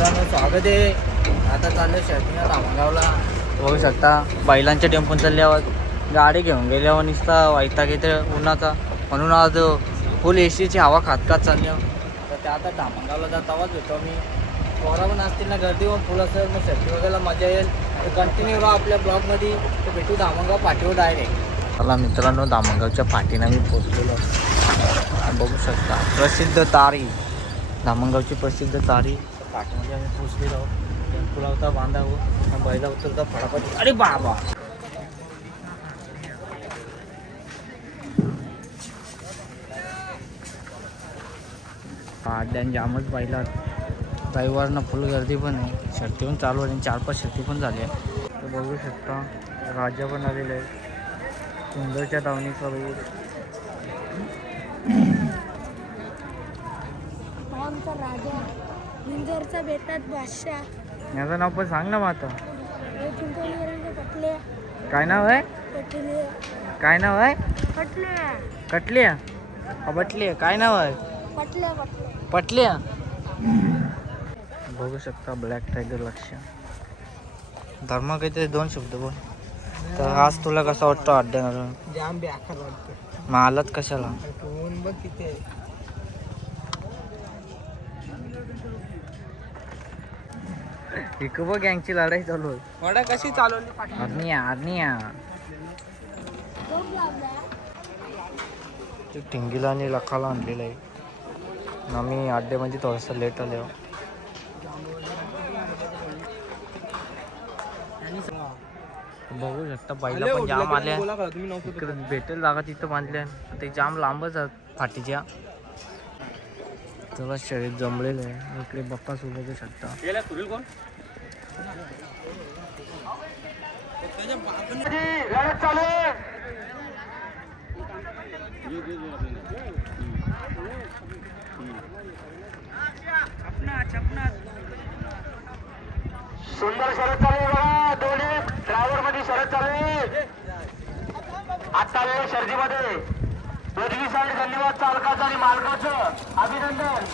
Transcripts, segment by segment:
मित्रांनो, स्वागत आहे. आता चाललं शर्टिंगला धामणगावला. बघू शकता बैलांच्या टेम्पून चालल्यावर गाडी घेऊन गेल्यावर नुसता वैताग येते उन्हाचा. म्हणून आज फुल एसीची हवा खात चालली. तर त्या आता धामणगावला जातावाच होतो मी. पोरा पण असतील ना, गर्दी पण फुल असेल, मग शर्टिंग वगैरे मजा येईल. तर कंटिन्यू राहा आपल्या ब्लॉगमध्ये. तर भेटू धामणगाव पाठीवर डायरेक्ट. चला मित्रांनो, धामणगावच्या पाठीनं मी पोचलेलो. बघू शकता प्रसिद्ध तारी, धामणगावची प्रसिद्ध तारी पाठीमध्ये आम्ही पोचलेलो आहोत. टेम्पूला होता बांधा हो, बैला उतरता फटाफट. अरे बाबा, अड्ड्यान जामच बैला. रविवारनं फुल गर्दी पण आहे. शर्ती पण चालू आहे, 4-5 शर्ती पण झाली आहे. तर बघू शकता राजा पण आलेले आहे. सुंदरच्या दावणीचा बैल. आमचा राजा, इंदोरचा बेतात बादशाह. याचं नाव पण सांग ना मग आता. पटले. काय नाव आहे? पटले. काय नाव आहे? पटले. कटलिया बटलिया, काय नाव आहे? पटले. पटले. पटलिया. बघू शकता ब्लॅक टायगर लक्ष. धर्म काहीतरी 2 शब्द बोल. तर आज तुला कसा वाटतो अड्ड्यानं? जाम बेकार वाटतं. मग आलात कशाला? ऊन बघ किती आहे. इकडं गँगची लढाई चालू आहे. वडा कशी चालवली? आर्निया ते टिंगीला आणि लखाला आणलेलं आहे. आम्ही अड्ड्यामध्ये थोडंसं लेट आलो. बघू शकता बैला पण जाम आल्या. इकडे भेटेल जागा तिथं बांधल्या. ते जाम लांबच आहेत फाटीच्या. तेव्हा शरीर जमलेलं आहे. इकडे बाप्पा सुरू बघू शकता. सुंदर शरद चालू आहे बघा. दोन्ही ड्रायव्हर मध्ये शरद चालू आहे. आता आलेल्या शर्दीमध्ये दोन्हीसाठी धन्यवाद चालकाचं आणि मालकाचं अभिनंदन.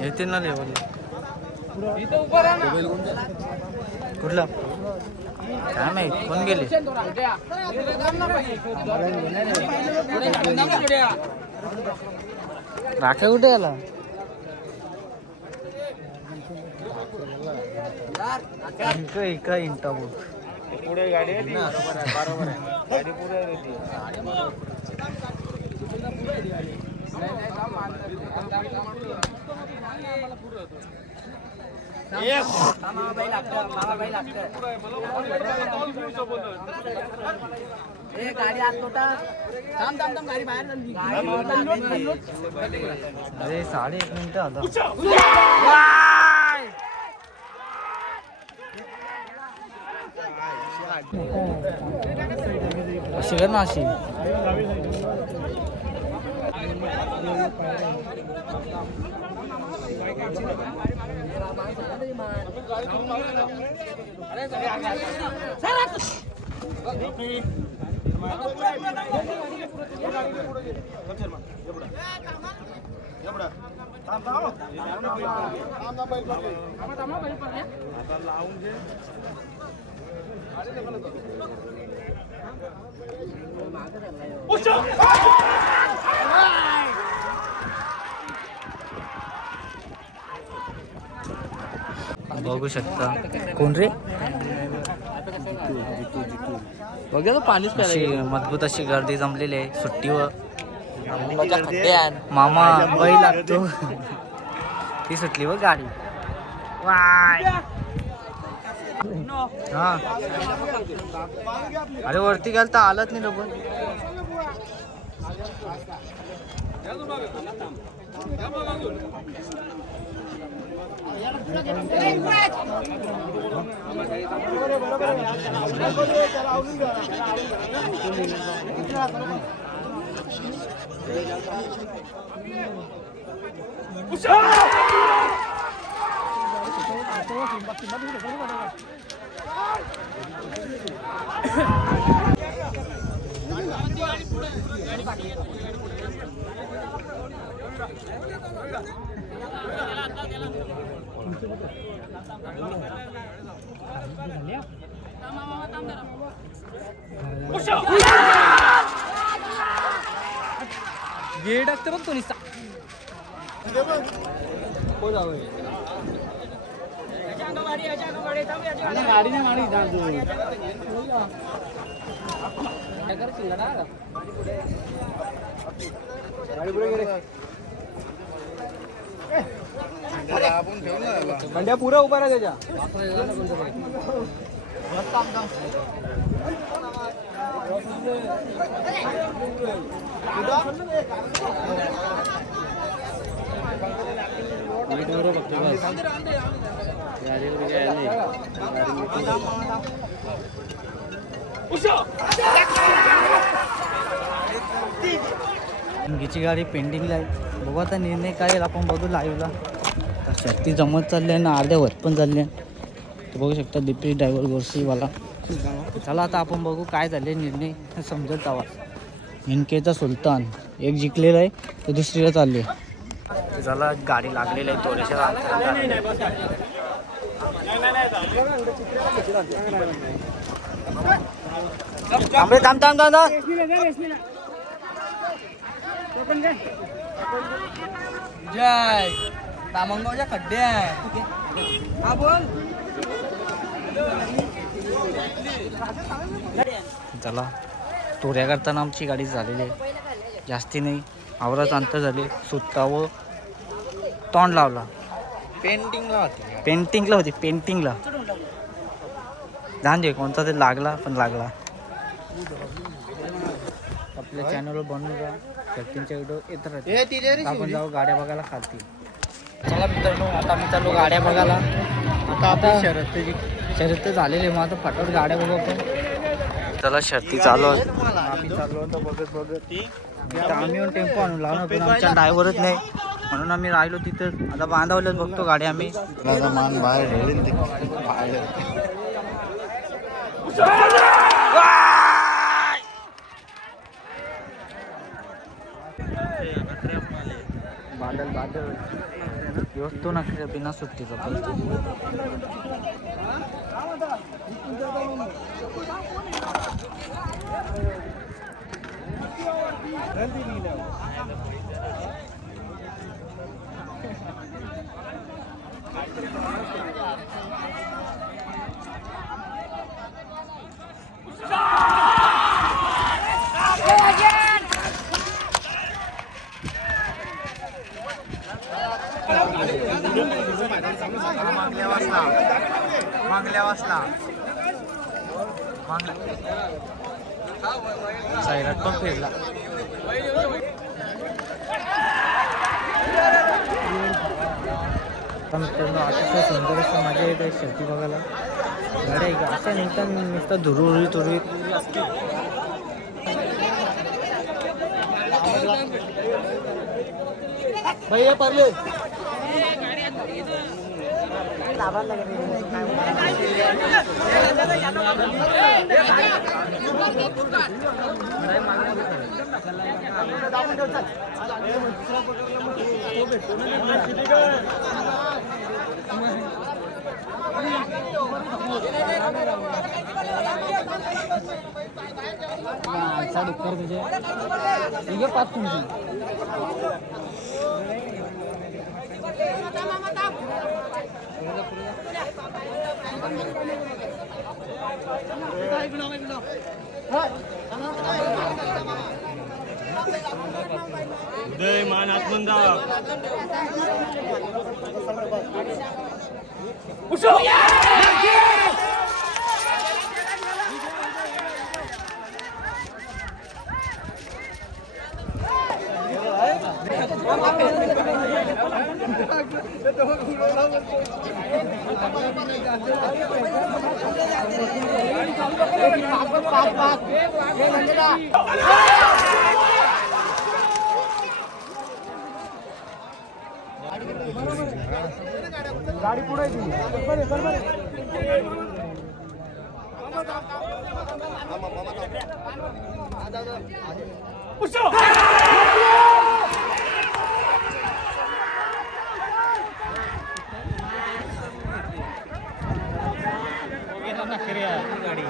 येते ना लेवल कुठला काय माहित कोण गेले. राख्या कुठे आला? इका इंटा बोल पुढे गाडी आहे ना, बरोबर आहे. गाडी पुढे येते. गाडी आत लोटा. गाडी बाहेर झाली. अरे 1.5 मिनिटं आता. अशी कर ना अशी. बघू शकता. कोण रे? बघा पाणीच अशी मजबूत अशी गर्दी जमलेली आहे सुट्टीवर. प्यायला मामा वही लागतो. ती सुटली बघ गाडी. वाय हा अरे वरती गेल तर आलंच नाही डबल. गेट असते बघ तो निस्ता. गाडी नाही माडी गाडी पुढे गेले. खंड्या पुरा उभा राहा त्याच्या. गीची गाडी पेंडिंगला आहे. बघू आता निर्णय काय येईल आपण बघू लाईव्हला. शक्ती जमत चालली आहे ना अर्ध्या वर पण चालली आहे. तर बघू शकता डिप्टी ड्रायव्हर गोरसीवाला. चला आता आपण बघू काय झाले निर्णय समजत जावा. इनकेचा सुलतान एक जिंकलेला आहे तर दुसरीला चालली आहे. चला गाडी लागलेली आहे थोड्याशा. थांबे थांब थांब थांब. जय तामंगावच्या खड्डे आहे. हा बोल. चला तोऱ्या करताना आमची गाडी झालेली आहे. जास्ती नाही आवराच अंतर झाले. सुट्टा व तोंड लावला. पेंटिंगला होती पेंटिंगला. जाण दे कोणता तरी लागला पण लागला. आपल्या चॅनलवर बनवून जा. शक्तींच्या व्हिडिओ येत राहते. आपण जाऊ गाड्या बघायला खालती. चला मित्रांनो आता मी चाललो गाड्या बघायला. आता शर्यत झालेली मग आता फटाफट गाड्या बघू आपण. चला शर्ती चालू आहे. आम्ही चाललो होतो बघत बघत. आम्ही पण टेम्पो आणून लावणार पण आमच्या ड्रायव्हरच नाही म्हणून आम्ही राहिलो तिथं. आता बांधावल्याच बघतो गाडी आम्ही. मान बाहेर बादल बादल तो ना बिना सुट्टीचा पलतो. मागल्या वाजला सायरात पण फिरला. मित्रांनो अतिशय सुंदर असं मजा येते शेती बघायला. गाड्या असं निघतात नुसतं धुरुळीत उडवीत. भैया परले साडे कर तुझे ठीक आहे पाच तुमची उदय मान आत्मंदा गाडी पुढे गाडी